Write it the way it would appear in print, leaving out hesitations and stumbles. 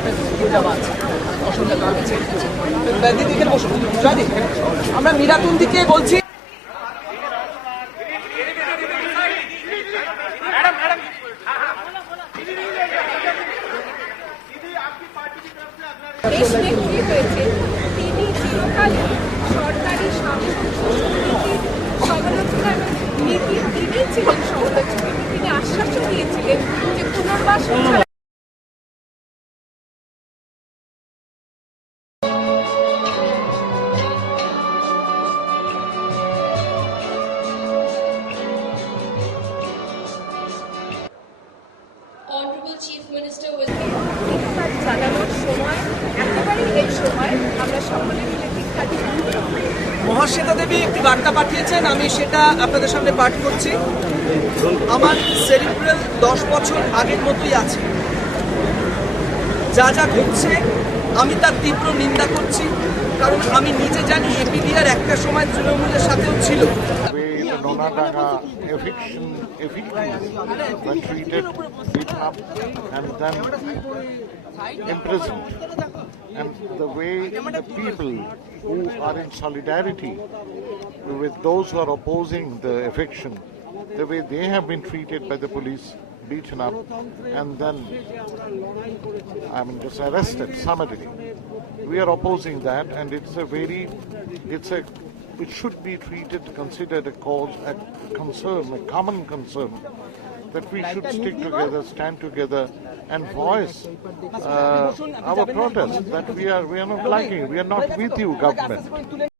আপনার যাওয়া আছে অসুবিধা কারণে দিদি এখানে বসুন জয়দি আমরা মিরাতুন থেকে বলছি দেশ নেত্রী হয়েছে তিনি চিরকালই সরকারি শাসন সংস্কৃতির সমালোচনা নীতি তিনি ছিলেন সমালোচক তিনি আশ্বাসও দিয়েছিলেন যে পুনর্বাসন ছাড়া Honorable Chief Minister will জানানোর সময় একেবারেই এই সময় আমরা সকলে মিলে শিক্ষার্থী মহাশ্বেতা দেবী একটি বার্তা পাঠিয়েছেন আমি সেটা আপনাদের সামনে পাঠ করছি আমার সেরিব্রাল 10 বছর আগের মতোই আছে যা যা ঘটছে আমি তার তীব্র নিন্দা করছি কারণ আমি নিজে জানি এপিডিআর একটা সময় তৃণমূলের সাথেও ছিল Nonadaga evictees were treated, beaten up, and then imprisoned. And the way the people who are in solidarity with those who are opposing the eviction, the way they have been treated by the police, beaten up, and then, just arrested summarily. We are opposing that, and it should be considered a cause, a concern, a common concern, that we should stick together, stand together, and voice our protest that we are not liking, we are not with you, government.